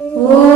我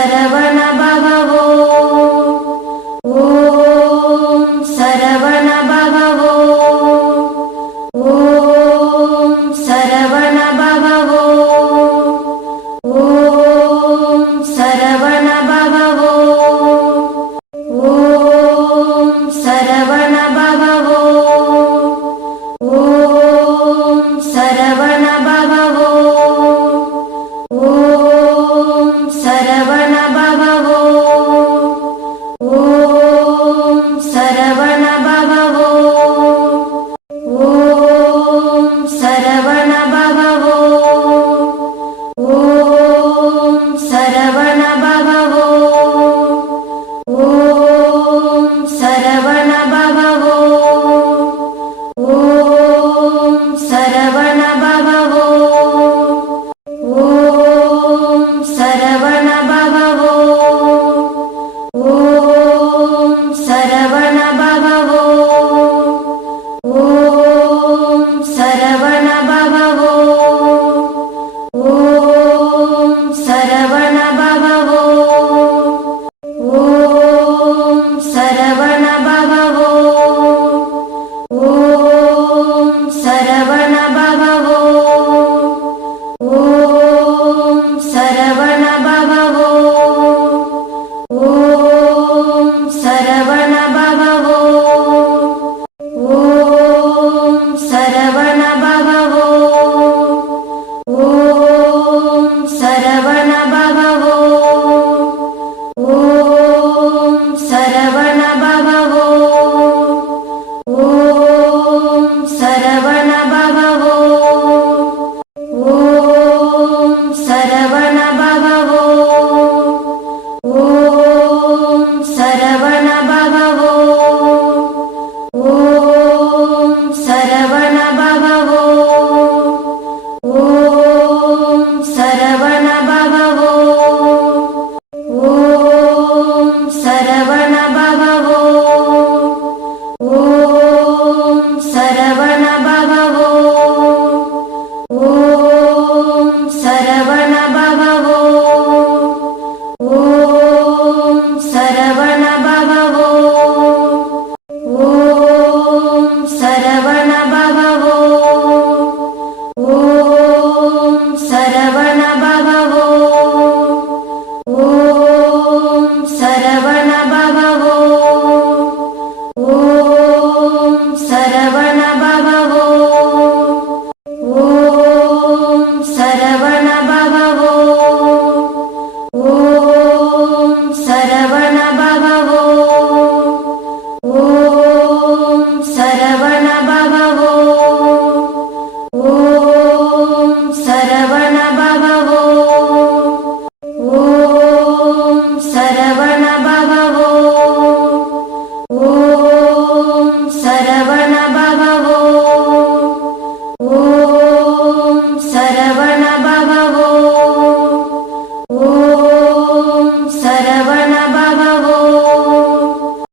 Sarwan बबवो Om Sarwan भबवो Om Sarwan बबवो Om Sarwan श्रवणभवो